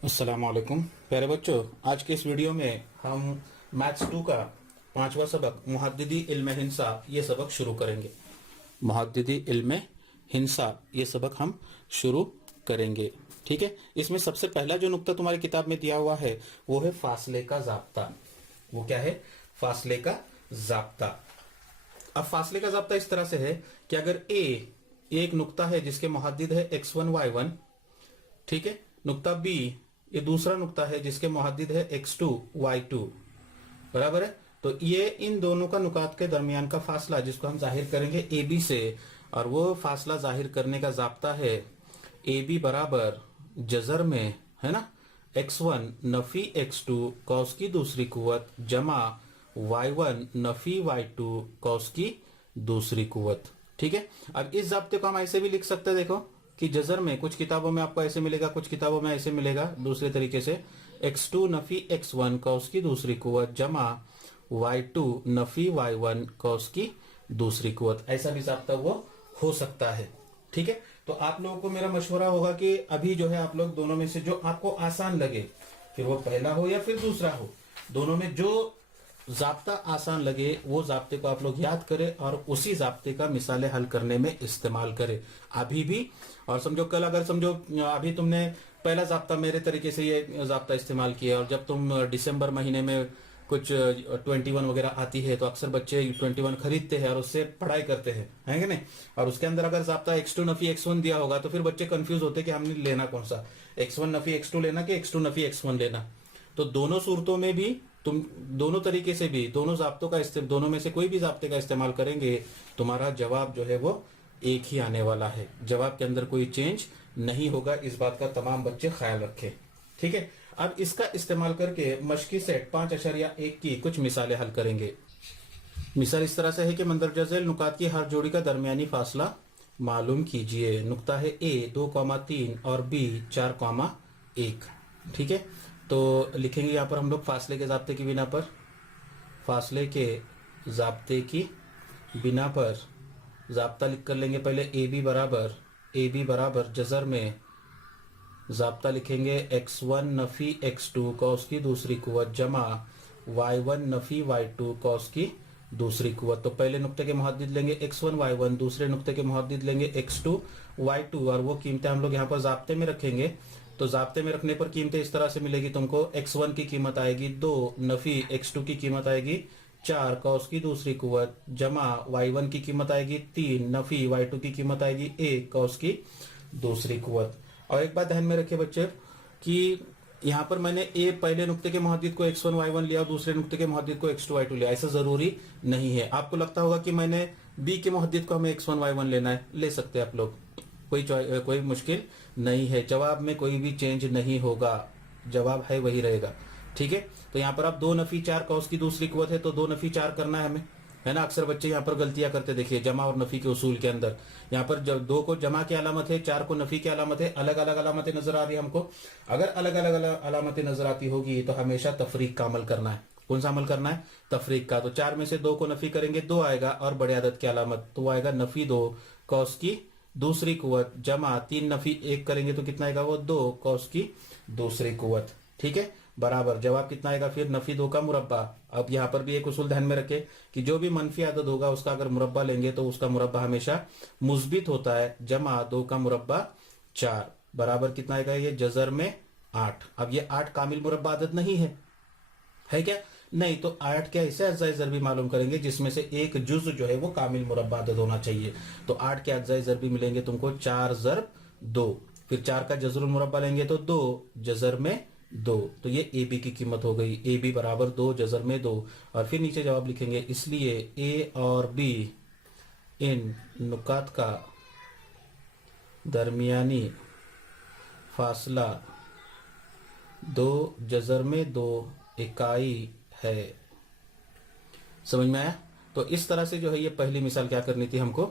अस्सलाम वालेकुम प्यारे बच्चों। आज के इस वीडियो में हम मैथ्स 2 का 5वां सबक मुहद्दिदी इल्म हिंसा ये सबक शुरू करेंगे। मुहद्दिदी इल्म हिंसा ये सबक हम शुरू करेंगे। ठीक है, इसमें सबसे पहला जो नुक्ता तुम्हारी किताब में दिया हुआ है वो है फासले का जाब्ता। वो क्या है? फासले का जाब्ता। अब फासले का जाब्ता इस तरह से है कि अगर ए एक नुक्ता है जिसके मुहद्दिद है x1 y1, ठीक है, नुक्ता बी ये दूसरा नुक्ता है जिसके मुहद्दिद है x2 y2, बराबर है। तो ये इन दोनों का नुकात के दरमियान का फासला जिसको हम जाहिर करेंगे ए बी से, और वो फासला जाहिर करने का जाब्ता है ए बी बराबर जजर में, है ना, x1 नफी x2 कॉस की दूसरी कुवत जमा y1 नफी y2 कॉस की दूसरी कुवत। ठीक है, अब इस जाब्ते को हम ऐसे भी लिख सकते हैं, देखो कि जजर में कुछ किताबों में आपको ऐसे मिलेगा, कुछ किताबों में ऐसे मिलेगा दूसरे तरीके से, x2 नफी x1 कॉस की दूसरी कुवत जमा y2 नफी y1 कॉस की दूसरी कुवत। ऐसा भी जाब्ता वो हो सकता है। ठीक है, तो आप लोगों को मेरा मशवरा होगा कि अभी जो है आप लोग दोनों में से जो आपको आसान लगे, फिर वो पहला हो या फिर दूसरा हो, दोनों में जो जाब्ता आसान लगे वो जाब्ते को आप लोग याद करें और उसी जाब्ते का मिसालें हल करने में इस्तेमाल करें अभी भी। और समझो कल अगर समझो अभी तुमने पहला जाब्ता मेरे तरीके से ये जाब्ता इस्तेमाल किया, और जब तुम दिसंबर महीने में कुछ 21 वगैरह आती है तो अक्सर बच्चे 21 खरीदते हैं और उससे पढ़ाई करते हैं कि नहीं, और उसके अंदर अगर जाब्ता x2 नफी x1 दिया होगा तो फिर बच्चे कंफ्यूज होते हैं कि हमने लेना कौन सा, x1 नफी x2 लेना कि x2 नफी x1 लेना। तो दोनों सूरतों में भी तुम दोनों तरीके से भी दोनों जाब्तों का दोनों में से कोई भी जाब्ते का इस्तेमाल करेंगे, तुम्हारा जवाब जो है वो एक ही आने वाला है। जवाब के अंदर कोई चेंज नहीं होगा, इस बात का तमाम बच्चे ख्याल रखें। ठीक है, अब इसका इस्तेमाल करके मशकी सेट 5.1 की कुछ मिसालें हल करेंगे। मिसाल इस तरह से है कि मंदरजा झैल नुकात की हर जोड़ी का दरमियानी फासला मालूम कीजिए। नुक्ता है ए 2,3 और बी 4,1। ठीक है, तो लिखेंगे यहाँ पर हम लोग फासले के जाब्ते की बिना पर, फासले के जाब्ते की बिना पर जाब्ता लिख कर लेंगे। पहले ए बी बराबर जजर में जाब्ता लिखेंगे x1 नफी x2 कॉस की दूसरी कुवत जमा y1 नफी y2 कॉस की दूसरी कुवत। तो पहले नुक्ते के मुहद्दिद लेंगे x1 y1, दूसरे नुक्ते के मुहद्दिद लेंगे x2 y2, और वो कीमतें हम लोग यहाँ पर जाब्ते में रखेंगे। तो जाब्ते में रखने पर कीमतें इस तरह से मिलेगी तुमको, x1 की कीमत आएगी 2 नफी x2 की कीमत आएगी 4 कॉस की दूसरी कुवत जमा y1 की कीमत आएगी 3 नफी y2 की कीमत आएगी 1 कॉस की दूसरी कुवत। और एक बात ध्यान में रखे बच्चे कि यहाँ पर मैंने ए पहले नुक्ते के मुहद्दिद को x1 y1 लिया और दूसरे नुक्ते के मुहद्दिद को x2 y2 लिया, ऐसा जरूरी नहीं है। आपको लगता होगा कि मैंने बी के मुहद्दिद को हमें x1 y1 लेना है, ले सकते हैं आप लोग, कोई मुश्किल नहीं है। जवाब में कोई भी चेंज नहीं होगा, जवाब है वही रहेगा। ठीक है, तो यहाँ पर आप 2 नफी 4 कॉस की दूसरी कुवत है तो 2 नफी 4 करना है हमें, है ना। अक्सर बच्चे यहाँ पर गलतियां करते, देखिए जमा और नफी के उसूल के अंदर, यहाँ पर जब 2 को जमा की अलामत है, 4 को नफी की अलामत है, अलग अलग अलामतें नजर आ रही है हमको। अगर अलग अलग अलामतें नजर आती होगी तो हमेशा तफरीक का अमल करना है। कौन सा अमल करना है? तफरीक का। तो 4 में से 2 को नफी करेंगे 2 आएगा, और बड़े आदत की अलामत तो वो आएगा नफी 2 कॉस की दूसरी कुवत जमा 3 नफी 1 करेंगे तो कितना आएगा? वो 2 कॉस की दूसरी कुवत। ठीक है, बराबर जवाब कितना आएगा फिर? नफी 2 का मुरब्बा। अब यहाँ पर भी एक उसूल ध्यान में रखे कि जो भी मनफी आदद होगा उसका अगर मुरब्बा लेंगे तो उसका मुरब्बा हमेशा मुस्बित होता है। जमा 2 का मुरब्बा 4 बराबर कितना आएगा? ये जजर में 8। अब ये 8 कामिल मुरब्बा आदद नहीं है क्या? नहीं, तो 8 के ऐसे अज्जाए ज़रबी मालूम करेंगे जिसमें से एक जुज जो है वो कामिल मुरब्बा अदद होना चाहिए। तो 8 के अज्जाए ज़रबी मिलेंगे तुमको 4 ज़रब 2, फिर 4 का जजरुल मुरब्बा लेंगे तो 2 जजर में 2, तो ये ए बी की कीमत हो गई। ए बी बराबर 2 जजर में 2, और फिर नीचे जवाब लिखेंगे। इसलिए ए और बी इन नुकात का दरमियानी फासला 2 जजर में 2 इकाई है। समझ में आया? तो इस तरह से जो है ये पहली मिसाल क्या करनी थी, हमको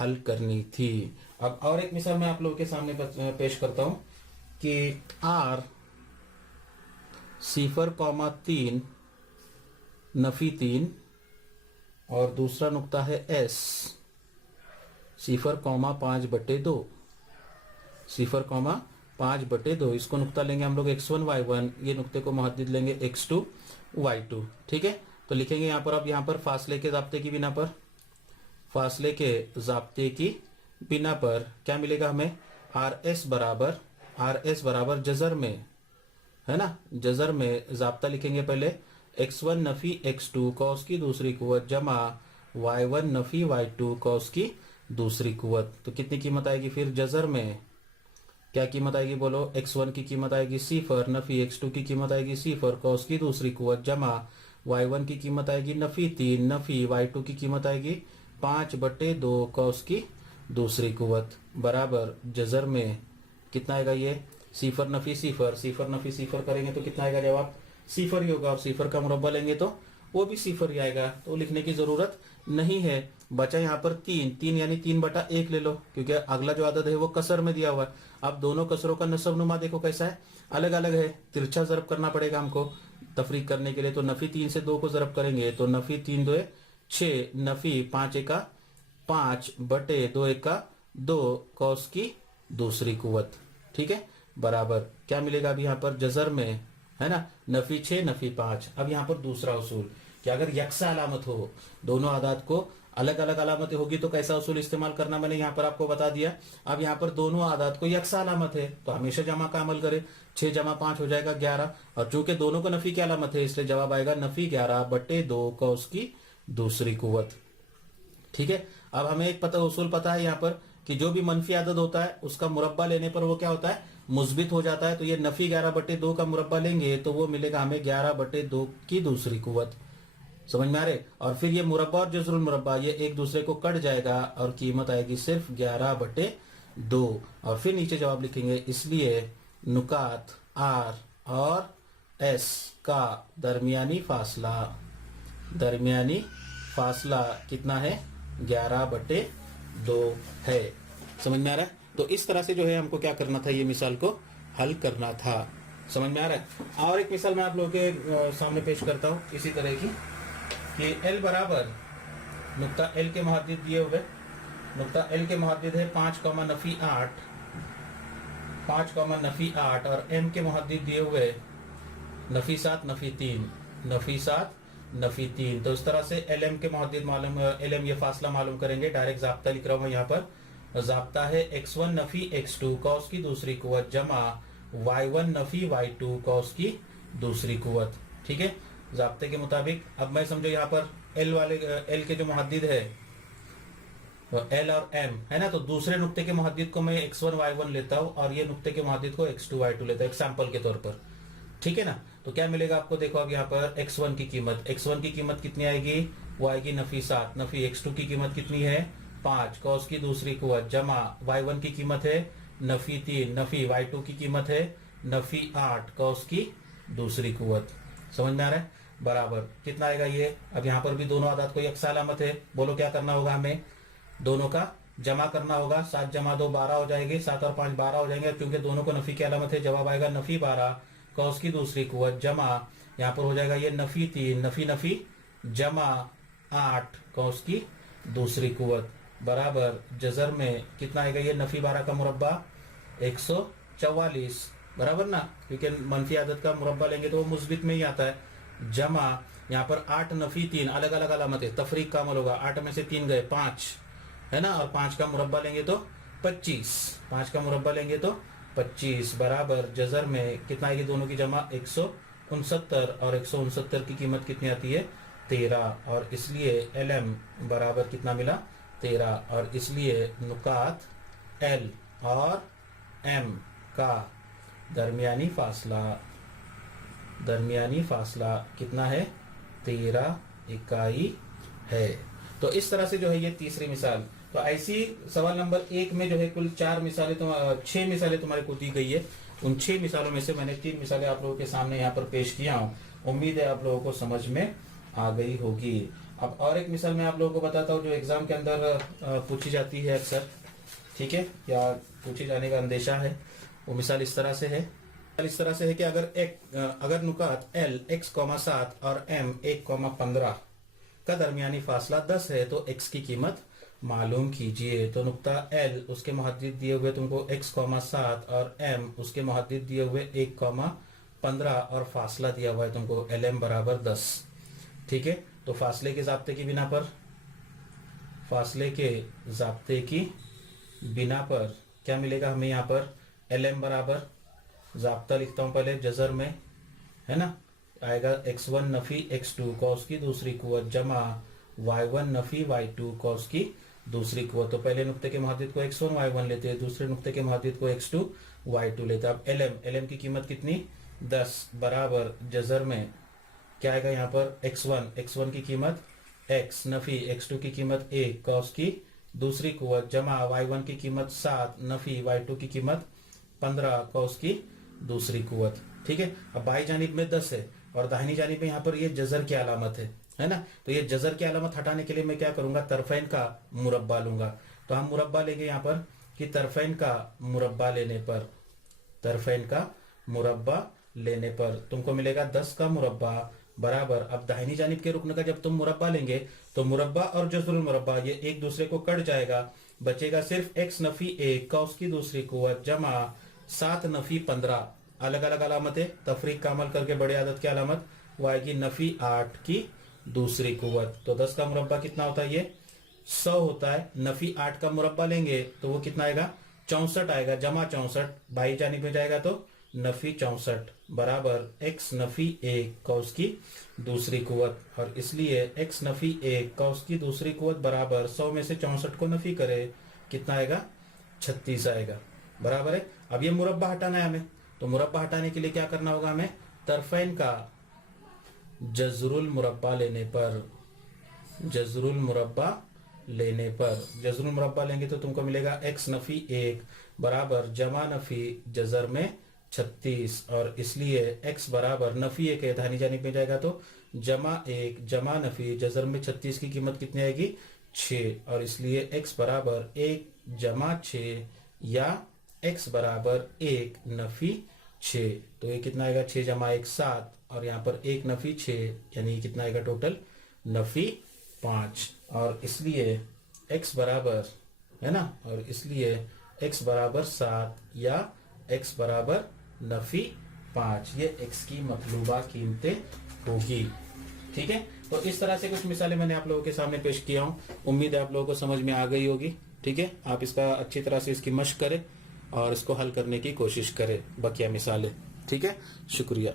हल करनी थी। अब और एक मिसाल मैं आप लोगों के सामने पेश करता हूं कि r 0,3 नफी 3 और दूसरा नुक्ता है s 0,5/2, 0,5 5/2, इसको नुक्ता लेंगे हम लोग x1 y1, ये नुक्ते को मुहद्दिद लेंगे x2 y2। ठीक है, तो लिखेंगे यहाँ पर, अब यहाँ पर फासले के ज़ाब्ते की बिना पर, फासले के ज़ाब्ते की बिना पर क्या मिलेगा हमें, RS बराबर जजर में, है ना, जजर में ज़ाब्ता लिखेंगे पहले x1 नफी x2 कॉस की दूसरी कुव्वत जमा y1 नफी y2 कॉस की दूसरी कुव्वत। तो कितनी कीमत आएगी फिर जजर में, क्या कीमत आएगी बोलो, x1 की कीमत आएगी सिफर, नफी x2 की कीमत आएगी सिफर कॉस की दूसरी कुव्वत जमा y1 की कीमत आएगी नफी 3, नफी y2 की कीमत आएगी 5/2 कॉस की दूसरी कुव्वत बराबर जजर में कितना आएगा, ये सिफर नफी सिफर, सिफर नफी सिफर करेंगे तो कितना आएगा जवाब, सिफर ही होगा, और सिफर का मुरब्बा लेंगे तो वो भी सिफर ही आएगा, तो लिखने की जरूरत नहीं है। बचा यहाँ पर 3 यानी 3/1 ले लो, क्योंकि अगला जो आदद है वो कसर में दिया हुआ है। अब दोनों कसरों का नसब नुमा देखो कैसा है, अलग अलग है, तिरछा जरब करना पड़ेगा हमको तफरीक करने के लिए। तो नफी 3 से 2 को जरब करेंगे तो नफी 3 2 6, नफी 5 1 5/2 1 2 कॉस की दूसरी कुव्वत। ठीक है, बराबर क्या मिलेगा अब यहाँ पर जजर में, है ना, नफी 6 नफी 5। अब यहाँ पर दूसरा उसूल कि अगर यकसा अलामत हो, दोनों आदात को अलग अलग अलामतें होगी तो कैसा उसूल इस्तेमाल करना मैंने यहाँ पर आपको बता दिया। अब यहाँ पर दोनों आदात को यकसा अलामत है तो हमेशा जमा का अमल करें, 6 जमा 5 हो जाएगा 11, और चूंकि दोनों को नफी की अलामत है इसलिए जवाब आएगा नफी 11/2 कॉस की दूसरी कुव्वत। ठीक है, अब हमें एक उसूल पता है यहाँ पर कि जो भी मनफी आदद होता है उसका मुरब्बा लेने पर वो क्या होता है, मुस्बित हो जाता है। तो ये नफी 11/2 का मुरब्बा लेंगे तो वो मिलेगा हमें 11/2 की दूसरी कुव्वत। समझ में आ रहे, और फिर ये मुरब्बा और जजरुल मुरब्बा ये एक दूसरे को कट जाएगा और कीमत आएगी सिर्फ 11/2, और फिर नीचे जवाब लिखेंगे इसलिए नुकात R और S का दरमियानी फासला कितना है, 11/2 है। समझ में आ रहा है, तो इस तरह से जो है हमको क्या करना था, ये मिसाल को हल करना था। समझ में आ रहा है। और एक मिसाल मैं आप लोगों के सामने पेश करता हूँ इसी तरह की कि L बराबर नुक्ता L के मुहद्दिद दिए हुए, नुक्ता L के मुहद्दिद है 5 नफी 8 और M के मुहद्दिद दिए हुए नफी 7 नफी 3। तो इस तरह से LM के मुहद्दिद मालूम, LM ये फासला मालूम करेंगे। डायरेक्ट जाब्ता लिख रहा हूँ यहाँ पर, जाब्ता है x1 नफी x2 कॉस की दूसरी कुव्वत जमा y1 नफी y2 कॉस की दूसरी कुव्वत। ठीक है, जाब्ते के मुताबिक। अब मैं समझो यहाँ पर L के जो मुहद्दिद है L और M है ना, तो दूसरे नुक्ते के मुहद्दिद को मैं x1 y1 लेता हूँ और ये नुक्ते के मुहद्दिद को x2 y2 लेता हूँ एग्जाम्पल के तौर पर। ठीक है ना, तो क्या मिलेगा आपको, देखो अब यहाँ पर x1 की कीमत कितनी आएगी, वो आएगी नफी 7, नफी x2 की कीमत कितनी है 5 कॉस की दूसरी कुव्वत जमा y1 की कीमत है नफी 3, नफी y2 की कीमत है नफी 8 कॉस की दूसरी कुव्वत। समझ में आ रहा है, बराबर कितना आएगा ये। अब यहाँ पर भी दोनों आदात को यकसा अलामत है, बोलो क्या करना होगा, हमें दोनों का जमा करना होगा। 7 जमा 2 12 हो जाएंगे, 7 और 5 12 हो जाएंगे, क्योंकि दोनों को नफी की अलामत है। जवाब आएगा नफी 12 कॉस की दूसरी कुव्वत जमा यहाँ पर हो जाएगा ये नफी 3, नफी जमा 8 कॉस की दूसरी कुव्वत बराबर जजर में कितना आएगा, ये नफी 12 का मुरब्बा 144 बराबर ना, क्योंकि मनफी आदत का मुरब्बा लेंगे तो वो मुस्बित में ही आता है, जमा यहाँ पर 8 नफी 3 अलग अलग अलामत है, तफरीक का अमल होगा। 8 में से 3 गए 5 है ना, और 5 का मुरब्बा लेंगे तो 25, 5 का मुरब्बा लेंगे तो 25 बराबर जजर में कितना आएगी, दोनों की जमा 169, और 169 की कीमत कितनी आती है 13, और इसलिए LM बराबर कितना मिला 13, और इसलिए नुकात L और M का दरमियानी फासला कितना है 13 इकाई है। तो इस तरह से जो है ये तीसरी मिसाल। तो ऐसी सवाल नंबर 1 में जो है कुल 6 मिसालें तुम्हारे को दी गई है। उन 6 मिसालों में से मैंने 3 मिसालें आप लोगों के सामने यहाँ पर पेश किया हूँ। उम्मीद है आप लोगों को समझ में आ गई होगी। अब और एक मिसाल मैं आप लोगों को बताता हूँ जो एग्जाम के अंदर पूछी जाती है अक्सर, ठीक है, या पूछे जाने का अंदेशा है। वो मिसाल इस तरह से है कि अगर नुकात L x,7 और M 1,15 का दरमियानी फासला 10 है तो x की कीमत मालूम कीजिए। तो नुक्ता L उसके मुहद्दिद दिए हुए तुमको x,7 और M उसके मुहद्दिद दिए हुए 1,15 और फासला दिया हुआ है तुमको LM बराबर 10। ठीक है, तो फासले के ज़ाब्ते की बिना पर क्या मिलेगा हमें यहाँ पर? LM बराबर ज़ाब्ता लिखता हूँ पहले जजर में, है ना, आएगा x1 नफी x2 कॉस की दूसरी कुव्वत जमा y1 नफी y2 कॉस की दूसरी कुव्वत। तो पहले नुक्ते के मुहद्दिद को x1 y1 लेते हैं, दूसरे नुक्ते के मुहद्दिद को x2 y2 लेते हैं। अब LM की कीमत कितनी? 10 बराबर जजर में क्या आएगा यहाँ पर? x1 की कीमत x नफी x2 की कीमत 1 कॉस की दूसरी कुव्वत जमा y1 की कीमत 7 नफी y2 की कीमत 15 कॉस की दूसरी कुव्वत। ठीक है, अब बाई जानिब में 10 है और दाहिनी जानिब में यहाँ पर ये जजर की अलामत है ना। तो ये जजर की अलामत हटाने के लिए मैं क्या करूंगा? तरफैन का मुरब्बा लूंगा। तो हम मुरब्बा लेंगे यहाँ पर कि तरफैन का मुरब्बा लेने पर तुमको मिलेगा 10 का मुरब्बा बराबर। अब दाहिनी जानिब के रुकन का जब तुम मुरब्बा लेंगे तो मुरब्बा और जज़रुल मुरब्बा ये एक दूसरे को कट जाएगा, बचेगा सिर्फ x नफी 1 का उसकी दूसरी कुव्वत जमा 7 नफी 15। अलग अलग अलामतें तफरीक का अमल करके बड़े आदत की अलामत वो आएगी नफी 8 की दूसरी कुव्वत। तो 10 का मुरब्बा कितना होता है? ये 100 होता है। नफी 8 का मुरब्बा लेंगे तो वो कितना आएगा? 64 आएगा जमा 64, बाई जानिब में जाएगा तो नफी 64 बराबर x नफी 1 का उसकी दूसरी कुव्वत। और इसलिए x नफी 1 का उसकी दूसरी कुव्वत बराबर 100 में से 64 को नफी करे कितना आएगा? 36 आएगा, बराबर है। अब ये मुरब्बा हटाना है हमें, तो मुरब्बा हटाने के लिए क्या करना होगा हमें? तरफैन का जज़रुल मुरब्बा लेंगे तो तुमको मिलेगा x नफी 1 बराबर जमा नफी जजर में 36 और इसलिए x बराबर नफी 1 है, दाहिनी जानिब में जाएगा तो जमा 1 जमा नफी जजर में 36 की कीमत कितनी आएगी? 6 और इसलिए x बराबर 1 जमा 6 या x बराबर 1 नफी 6। तो ये कितना आएगा? 6 जमा 1 7 और यहाँ पर 1 नफी 6 यानी कितना आएगा टोटल? नफी 5। और इसलिए x बराबर, है ना, और इसलिए x बराबर 7 या x बराबर नफी 5 ये x की मतलूबा कीमतें होगी। ठीक है, तो इस तरह से कुछ मिसालें मैंने आप लोगों के सामने पेश किया हूँ। उम्मीद है आप लोगों को समझ में आ गई होगी। ठीक है, आप इसका अच्छी तरह से इसकी मश्क करें और इसको हल करने की कोशिश करें, बकिया मिसालें। ठीक है, शुक्रिया।